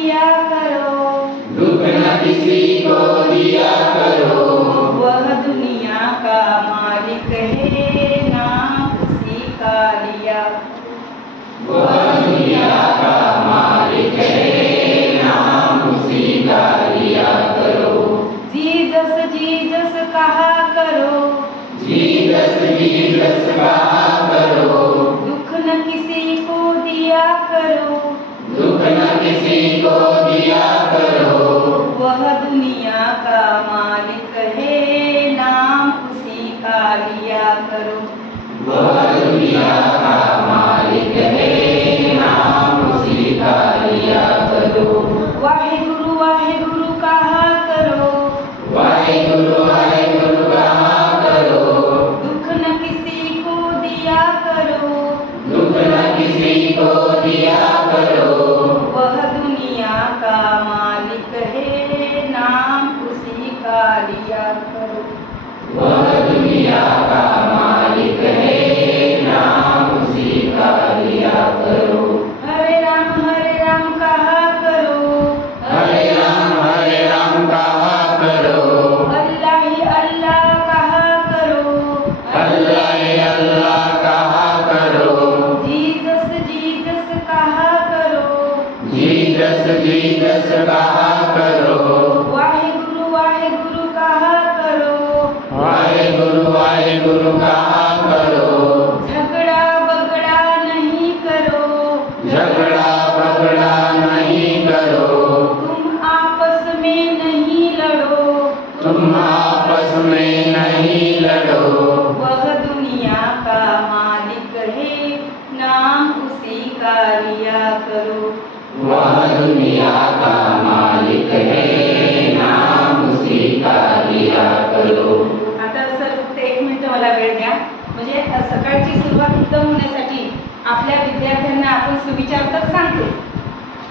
दिया करो, दुख न किसी को दिया करो। वह दुनिया का मालिक है, नाम उसी का लिया। वह दुनिया का मालिक है, नाम उसी का लिया करो। जीसस जीसस कहा करो, जीसस जीसस कहा करो। दुख न किसी को दिया करो, दुख न किसी को दिया करो। वह दुनिया का मालिक है, नाम उसी का लिया करो। वह दुनिया का मालिक है, नाम उसी का लिया करो। वाहेगुरु वाहेगुरु कहा करो, वाहेगुरु वाहेगुरु कहा करो। दुख न किसी को दिया करो, दुख न किसी को दिया करो। वह दुनिया का मालिक है, नाम उसी का लिया करो। वह दुनिया का मालिक है, नाम उसी का लिया करो। हरे राम कहा करो, हरे राम कहा करो। अल्लाह ही अल्लाह कहा करो, अल्लाह कहा करो। जीसस जीसस कहा करो, जीसस जीसस कहा करो। वाहेगुरु वाहेगुरु कहा करो, वाहेगुरु वाहेगुरु कहा करो। झगड़ा बगड़ा नहीं करो, झगड़ा बगड़ा नहीं करो। तुम आपस में नहीं लड़ो, तुम आपस में नहीं लड़ो। वह दुनिया का मालिक है, नाम उसी का लिया करो। वह दुनिया का मालिक है, नाम उसी का लिया करो। आता सर फक्त 1 मिनिट मला वेळ द्या. म्हणजे सकाळची सुरुवात उत्तम होण्यासाठी आपल्या विद्यार्थ्यांना आपण सुविचार तर सांगतो.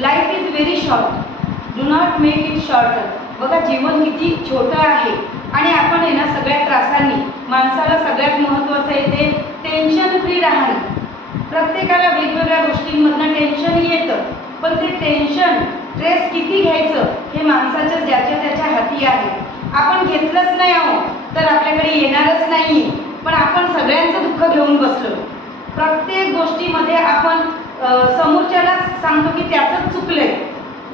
Life is very short, do not make it shorter. बघा जीवन किती छोटं आहे आणि आपण आहे ना सगळ्या त्रासांनी, माणसाला सगळ्यात महत्त्वाचं आहे ते टेन्शन फ्री राहणं. प्रत्येकाला वेगवेगळ्या गोष्टींमधनं टेन्शन येतं, पण ते टेन्शन स्ट्रेस किती घ्यायचं हे माणसाच्या ज्याच्या त्याच्या हाती आहे. आपण घेतलंच नाही आहोत तर आपल्याकडे येणारच नाही. पण आपण सगळ्यांचं दुःख घेऊन बसलो. प्रत्येक गोष्टीमध्ये आपण समोरच्याला सांगतो की त्याचंच चुकलंय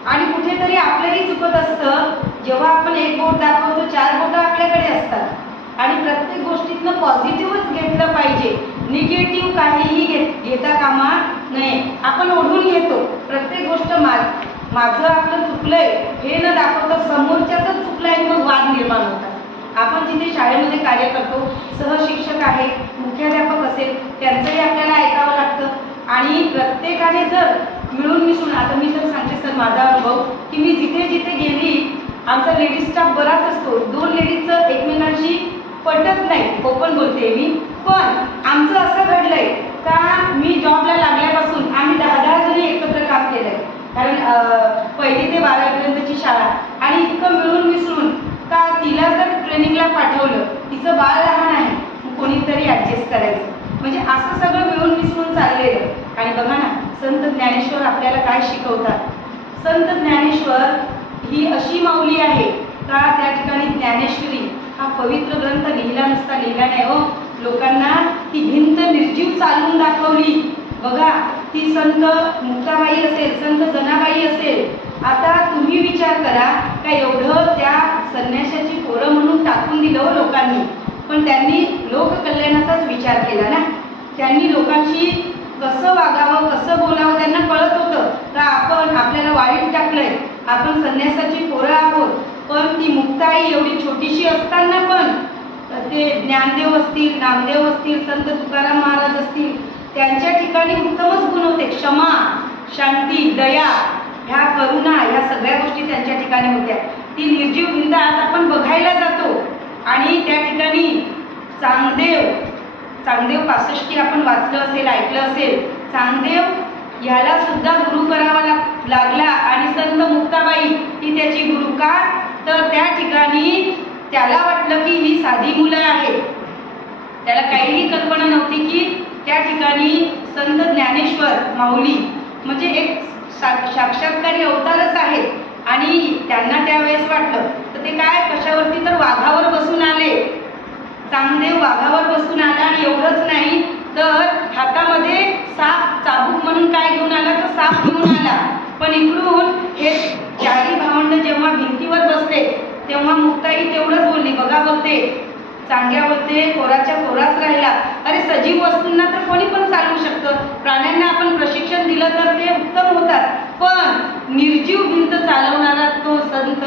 आणि कुठेतरी आपलंही चुकत असतं. जेव्हा आपण एक बोट दाखवतो 4 बोटं आपल्याकडे असतात आणि प्रत्येक गोष्टीतनं पॉझिटिव्हच घेतलं पाहिजे. निगेटिव्ह काहीही घेता कामा नये. आपण ओढून घेतो प्रत्येक गोष्ट माझं आपलं चुकलंय हे न दाखवता समोरच्याचंच चुकलंय, मग वाद निर्माण होतात. आपण जिथे शाळेमध्ये कार्य करतो, सहशिक्षक आहे, मुख्याध्यापक असेल, त्यांचंही आपल्याला ऐकावं लागतं आणि प्रत्येकाने जर मिळून मिसळून, आता मी तर सांगते सर माझा अनुभव की मी जिथे जिथे गेली, आमचा लेडीज स्टाफ बराच असतो. 2 लेडीजचं एकमेकांशी पटत नाही, ओपन बोलते मी. पण आमचं असं घडलंय का मी जॉबला लागल्यापासून आम्ही 10-10 जणी एकत्र काम केलंय. कारण 1ली ते 12वीपर्यंतची शाळा आणि इतकं मिळून मिसळून का तिला जर ट्रेनिंगला पाठवलं, तिचं बाळ लहान आहे, कोणीतरी ॲडजस्ट करायचं. म्हणजे असं सगळं मिळून मिसळून चाललेलं. आणि बघा ना संत ज्ञानेश्वर आपल्याला काय शिकवतात. संत ज्ञानेश्वर ही अशी माऊली आहे का त्या ठिकाणी ज्ञानेश्वरी हा पवित्र ग्रंथ लिहिला नसता लिहिला नाही हो. लोकांना ती भिंत निर्जीव चालवून दाखवली. बघा ती संत मुक्ताबाई असेल, संत जनाबाई असेल. आता तुम्ही विचार करा का एवढं त्या संन्याशाची पोरं म्हणून टाकून दिलं हो लोकांनी, पण त्यांनी लोककल्याणाचाच विचार केला ना. त्यांनी लोकांशी कसं वागावं, कसं बोलावं त्यांना कळत होतं का आपण आपल्याला वाईट टाकलंय, आपण संन्यासाची पोरं आहोत. पण ती मुक्ताई एवढी छोटीशी असताना पण ते ज्ञानदेव असतील, नामदेव असतील, संत तुकाराम महाराज असतील, त्यांच्या ठिकाणी उत्तमच गुण होते. क्षमा, शांती, दया, ह्या करुणा, ह्या सगळ्या गोष्टी त्यांच्या ठिकाणी होत्या. ती निर्जीव भिंत आज आपण बघायला जातो आणि त्या ठिकाणी चांगदेव 65 आपण वाचलं असेल, ऐकलं असेल. चांगदेव ह्याला सुद्धा गुरु करावा लागला आणि संत मुक्ताबाई ही त्याची गुरु. का तर त्या ठिकाणी त्याला वाटलं की ही साधी मुलं आहेत, त्याला काहीही कल्पना नव्हती की त्या ठिकाणी संत ज्ञानेश्वर माऊली म्हणजे एक साक्षात्कारी अवतारच आहे. आणि त्यांना त्यावेळेस वाटलं तर ते काय कशावरती तर वाघावर बसून आले. चांगदेव वाघावर बसून आला आणि एवढंच नाही तर हातामध्ये साप चाबूक म्हणून काय घेऊन आला तर साप घेऊन आला. पण इकडून हे चारी भावंड जेव्हा भिंतीवर बसले तेव्हा मुक्ताई तेवढंच बोलली, बघा बोलते चांग्या बोलते कोराच्या कोराच राहिला. अरे सजीव वस्तूंना तर कोणी पण चालवू शकतं, प्राण्यांना आपण प्रशिक्षण दिलं तर ते उत्तम होतात, पण निर्जीव भिंत चालवणारा तो संत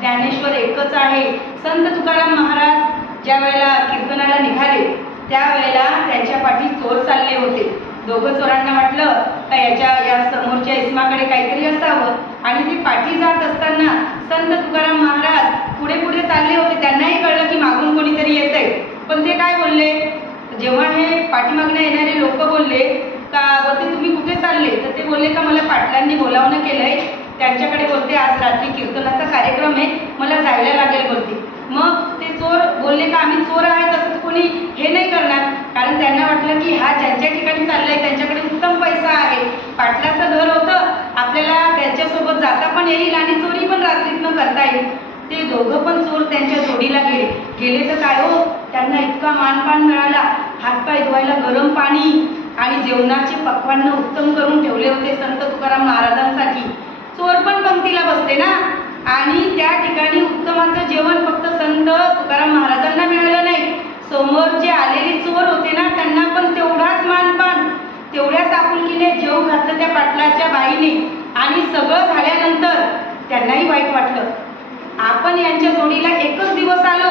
ज्ञानेश्वर एकच आहे. संत तुकाराम महाराज ज्या वेळेला कीर्तनाला निघाले त्यावेळेला त्यांच्या पाठी चोर चालले होते. दोघं चोरांना वाटलं का या समोरच्या इस्माकडे काहीतरी असावं आणि ते पाठी जात असताना संत तुकाराम महाराज पुढे पुढे चालले होते. त्यांनाही कळलं की मागून कोणीतरी येत आहे. पण ते काय बोलले, जेव्हा हे पाठीमागणे येणारे लोक बोलले का बोलते तुम्ही कुठे चालले, तर ते बोलले का मला पाटलांनी बोलावणं केलंय, त्यांच्याकडे बोलते आज रात्री कीर्तनाचा कार्यक्रम आहे, मला जायला लागेल बोलते. मग ते चोर बोलले का आम्ही चोर आहेत असं कोणी हे नाही करणार, कारण त्यांना वाटलं की हा ज्यांच्या ठिकाणी चाललाय त्यांच्याकडे उत्तम पैसा आहे, पाटलाचं घर होतं, आपल्याला त्यांच्यासोबत जाता पण येईल आणि चोरी पण रात्रीतनं करता येईल. ते दोघं पण चोर त्यांच्या जोडीला गेले तर काय हो, त्यांना इतका मानपान मिळाला, हातपाय धुवायला गरम पाणी आणि जेवणाचे पक्वान्न उत्तम करून ठेवले होते संत तुकाराम महाराजांसाठी. चोर पण पंक्तीला बसले ना, आणि त्या ठिकाणी उत्तमाचं जेवण फक्त संत तुकाराम महाराजांना मिळालं नाही, समोर जे आलेले चोर होते ना त्यांना पण तेवढाच मानपान तेवढ्याच आपुलकीने जेव घातलं त्या पाटलाच्या बाईने. आणि सगळं झाल्यानंतर त्यांनाही वाईट वाटलं, आपण यांच्या जोडीला एकच दिवस आलो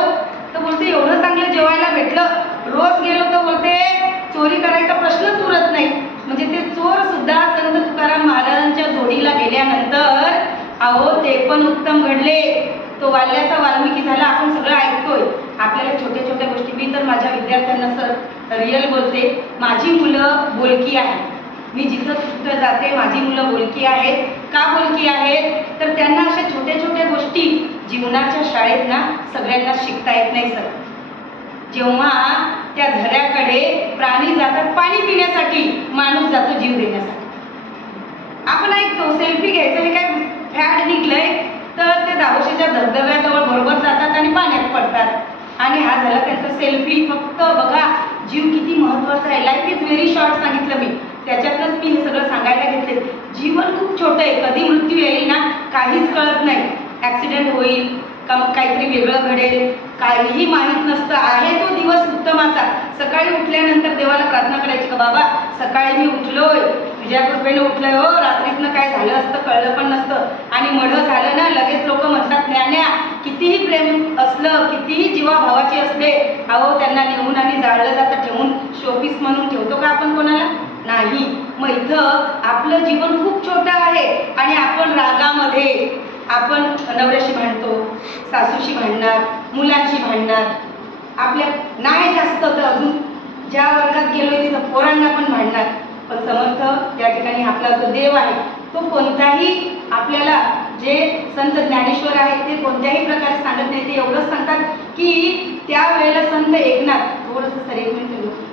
तर बोलते एवढं चांगलं जेवायला भेटलं, रोज गेलो तर बोलते चोरी करायचा प्रश्नच उरत नाही. म्हणजे ते चोर सुद्धा संत तुकाराम महाराजांच्या जोडीला गेल्यानंतर अहो ते पण उत्तम घडले. तो वाल्याचा वाल्मिकी झाला. आपण सगळं ऐकतोय, आपल्याला छोट्या छोट्या गोष्टी. मी तर माझ्या विद्यार्थ्यांना सर रिअल बोलते, माझी मुलं बोलकी आहेत. मी जिथं कुठं जाते माझी मुलं बोलकी आहेत. का बोलकी आहेत तर त्यांना अशा छोट्या छोट्या गोष्टी जीवनाच्या शाळेत ना सगळ्यांना शिकता येत नाही सर. जेव्हा त्या झऱ्याकडे प्राणी जातात पाणी पिण्यासाठी, माणूस जातो जीव देण्यासाठी. आपण ऐकतो सेल्फी घ्यायचं हे काय फॅड निघलंय, तर ते दावोशीच्या धबधब्याजवळ बरोबर जातात आणि पाण्यात पडतात. आणि हा झाला त्यांचा सेल्फी. फक्त बघा जीव किती महत्वाचा आहे. लाईफ इज व्हेरी शॉर्ट सांगितलं मी, त्याच्यातच मी हे सगळं सांगायला घेतले. जीवन खूप छोटं आहे, कधी मृत्यू येईल ना काहीच कळत नाही. ॲक्सिडेंट होईल का मग काहीतरी वेगळं घडेल काहीही माहीत नसतं. आहे तो दिवस उत्तमाचा. सकाळी उठल्यानंतर देवाला प्रार्थना करायची का बाबा सकाळी मी उठलोय, तुझ्या कृपेने उठलोय हो, रात्रीतनं काय झालं असतं कळलं पण नसतं. आणि मढं झालं ना लगेच लोक म्हणतात ज्ञान्या, कितीही प्रेम असलं कितीही जीवाभावाची असले, अहो त्यांना नेऊन आणि जाळलं जातं, ठेवून शोपीस म्हणून ठेवतो का आपण कोणाला? नाही. मग इथं आपलं जीवन खूप छोटं आहे आणि आपण रागामध्ये आपण नवऱ्याशी भांडतो, सासूशी भांडणार, मुलांशी भांडणार, आपल्या नाही जास्त तर अजून ज्या वर्गात गेलोय तिथं पोरांना पण भांडणार. पण समर्थ त्या ठिकाणी आपला जो देव आहे तो कोणताही आपल्याला जे संत ज्ञानेश्वर आहेत ते कोणत्याही प्रकारे सांगत नाही. ते एवढंच सांगतात की त्या वेळेला संत एकनाथ, थोडंसं सर एक मिनिट,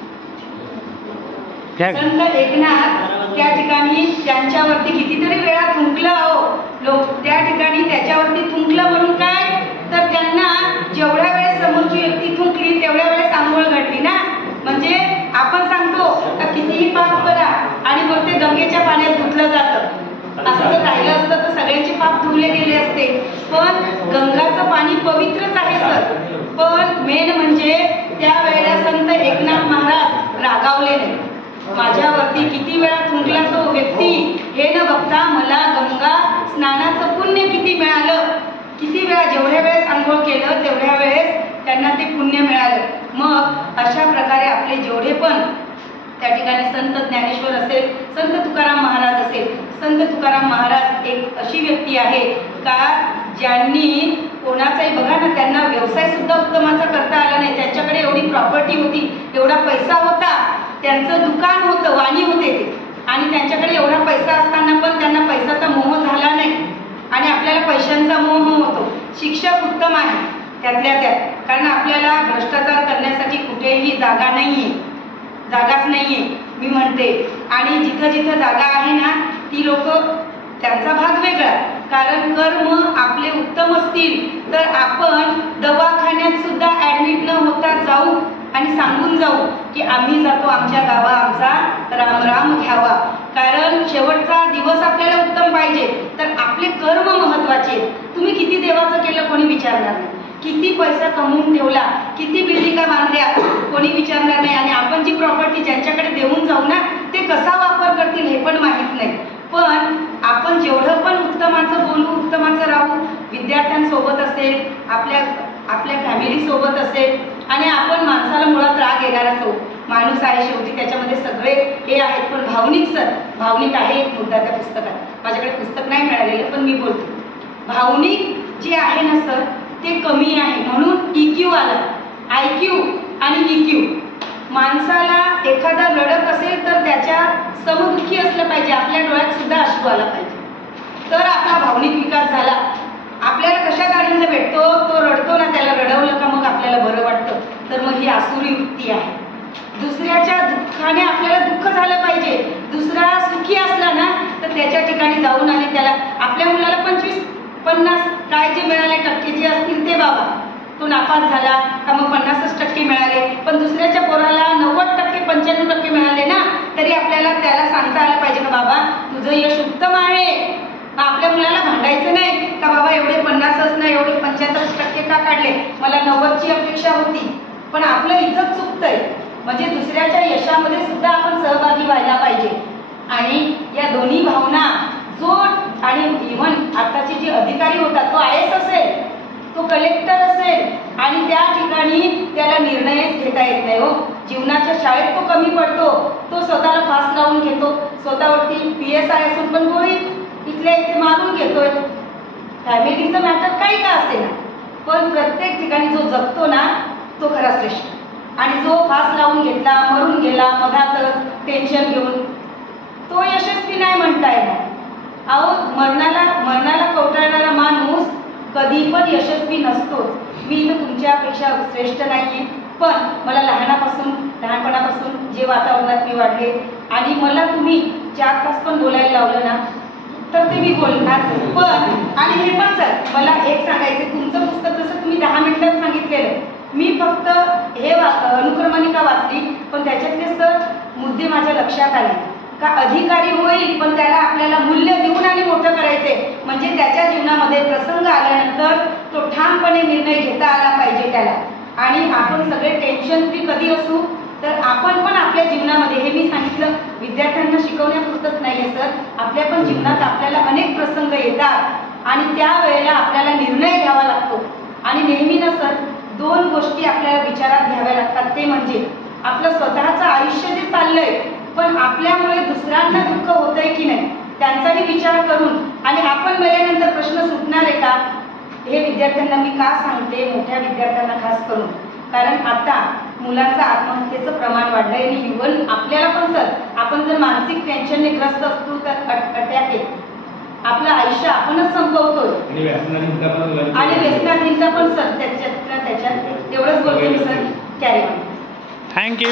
संत एकनाथ त्या ठिकाणी त्यांच्यावरती कितीतरी वेळा थुंकलं हो लोक, त्या ठिकाणी त्याच्यावरती थुंकलं म्हणून काय तर त्यांना जेवढ्या वेळेस समोरची व्यक्ती थुंकली तेवढ्या वेळेस आंघोळ घडली ना. म्हणजे आपण सांगतो का कितीही पाप करा आणि मग ते गंगेच्या पाण्यात धुतलं जातं, असं जर राहिलं असतं तर सगळ्यांचे पाप धुवले गेले असते. पण गंगाचं पाणी पवित्रच आहे सर. पण मेन म्हणजे त्यावेळेला संत एकनाथ महाराज रागावले नाही. माझ्यावरती किती वेळा थुंकला तो व्यक्ती हे न बघता मला गंगा स्नानाचं पुण्य किती मिळालं, किती वेळा जेवढ्या वेळेस आंघोळ केलं तेवढ्या वेळेस त्यांना ते पुण्य मिळालं. मग अशा प्रकारे आपले जेवढे पण त्या ठिकाणी संत ज्ञानेश्वर असेल, संत तुकाराम महाराज असेल, संत तुकाराम महाराज एक अशी व्यक्ती आहे का ज्यांनी कोणाचाही बघा ना त्यांना व्यवसाय सुद्धा उत्तमाचा करता आला नाही. त्यांच्याकडे एवढी प्रॉपर्टी होती, एवढा पैसा होता, त्यांचं दुकान होतं, वाणी होते ते, आणि त्यांच्याकडे एवढा पैसा असताना पण त्यांना पैशाचा मोह झाला नाही. आणि आपल्याला पैशांचा मोह होतो. शिक्षक उत्तम आहे त्यातल्या त्यात, कारण आपल्याला भ्रष्टाचार करण्यासाठी कुठेही जागा नाहीये, जागाच नाहीये मी म्हणते. आणि जिथं जिथं जागा आहे ना ती लोक त्यांचा भाग वेगळा, कारण कर्म आपले उत्तम असतील तर आपण दवाखान्यात सुद्धा ॲडमिट न होता जाऊ आणि सांगून जाऊ की आम्ही जातो आमच्या गावा आमचा रामराम घ्यावा. कारण शेवटचा दिवस आपल्याला उत्तम पाहिजे तर आपले कर्म महत्त्वाचे. तुम्ही किती देवाचं केलं कोणी विचारणार नाही, किती पैसा कमवून ठेवला, किती बिल्डिंगा बांधल्या कोणी विचारणार नाही, आणि आपण जी प्रॉपर्टी ज्यांच्याकडे देऊन जाऊ ना ते कसा वापर करतील हे पण माहीत नाही. पण आपण जेवढं पण उत्तमाचं बोलू, उत्तमाचं राहू, विद्यार्थ्यांसोबत असेल, आपल्या फॅमिलीसोबत असेल, आणि आपण माणसाला मुळात राग येणारच आहोत. माणूस आहे शेवटी, त्याच्यामध्ये सगळे हे आहेत. पण भावनिक आहे एक मुद्दा त्या पुस्तकात. माझ्याकडे पुस्तक नाही मिळालेलं पण मी बोलते. भावनिक जे आहे ना सर ते कमी आहे, म्हणून EQ आला. IQ आणि EQ. माणसाला एखादा रडत असेल तर त्याच्या समदुःखी असलं पाहिजे, आपल्या डोळ्यात सुद्धा अश्रू आला पाहिजे, तर आपला भावनिक विकास झाला. आपल्याला कशात आनंद भेटतो, तो रडतो ना, त्याला रडवलं का मग आपल्याला बरं वाटतं. तर मग ही आसुरी वृत्ती आहे. दुसऱ्याच्या दुःखाने आपल्याला दुःख झालं पाहिजे. दुसरा सुखी असला ना तर त्याच्या ठिकाणी जाऊन आणि त्याला, आपल्या मुलाला 25-50 काय जे मिळाले टक्के जे असतील ते बाबा, तो नापास झाला का मग 50% मिळाले, पण दुसऱ्याच्या पोराला 90%, 95% मिळाले ना, तरी आपल्याला त्याला सांगता आलं पाहिजे का बाबा तुझं यश उत्तम आहे. आपल्या मुलाला भांडायचं नाही का बाबा एवढे 50च नाही एवढे 75% का काढले, मला 90ची अपेक्षा होती. पण आपलं इज्जत चुकतंय. म्हणजे दुसऱ्याच्या यशामध्ये सुद्धा आपण सहभागी व्हायला पाहिजे. आणि या दोन्ही भावना जो, आणि इव्हन आताचे जे अधिकारी होतात, तो IAS असेल, तो कलेक्टर असेल, आणि त्या ठिकाणी त्याला निर्णयच घेता येत नाही हो. जीवनाच्या शाळेत तो कमी पडतो, तो स्वतःला फास लावून घेतो, स्वतःवरती PSI असून पण गोळी इथल्या इथे मागून घेतोय. फॅमिलीचं मॅटर काही का असे ना, पण प्रत्येक ठिकाणी जो जगतो ना तो खरा श्रेष्ठ. आणि जो फास लावून घेतला, मरून गेला मधातच टेन्शन घेऊन, तो यशस्वी नाही म्हणता येणार. अहो मरणाला कवटाळणारा माणूस कधी पण यशस्वी नसतोच. मी इथं तुमच्यापेक्षा श्रेष्ठ नाहीये, पण मला लहानपणापासून जे वातावरणात मी वाढले, आणि मला तुम्ही 4 तास पण बोलायला लावलं ना तर ते मी बोलणार. पण आणि हे पण सर मला एक सांगायचं, तुमचं पुस्तक जसं तुम्ही 10 मिनिटात सांगितलेलं, मी फक्त हे अनुक्रमणिका वाचली, पण त्याच्यातले सर मुद्दे माझ्या लक्षात आले का अधिकारी होईल पण त्याला आपल्याला मूल्य देऊन आणि मोठं करायचंय. म्हणजे त्याच्या जीवनामध्ये प्रसंग आल्यानंतर तो ठामपणे निर्णय घेता आला पाहिजे त्याला. आणि आपण सगळे टेन्शन फ्री कधी असू तर आपण पण आपल्या जीवनामध्ये, हे मी सांगितलं विद्यार्थ्यांना शिकवण्यापुरतंच नाही आहे सर, आपल्या पण जीवनात आपल्याला अनेक प्रसंग येतात आणि त्यावेळेला आपल्याला निर्णय घ्यावा लागतो. आणि नेहमी ना सर 2 गोष्टी आपल्याला विचारात घ्याव्या लागतात, ते म्हणजे आपलं स्वतःचं आयुष्य जे चाललंय पण आपल्यामुळे दुसऱ्यांना दुःख होतंय की नाही त्यांचाही विचार करून, आणि आपण मेल्यानंतर प्रश्न सुटणार आहे का, हे विद्यार्थ्यांना मी का सांगते, मोठ्या विद्यार्थ्यांना खास करून. कारण आता मुलांचं आत्महत्येचं प्रमाण वाढलंय, आणि इव्हन आपल्याला पण सर, आपण जर मानसिक टेन्शनने ग्रस्त असतो तर अटॅक येतो, आपलं आयुष्य आपणच संपवतोय. आणि व्यसनाधीनता पण सर त्याच्यात एवढंच बोलते मी सर. Carry on. थँक्यू.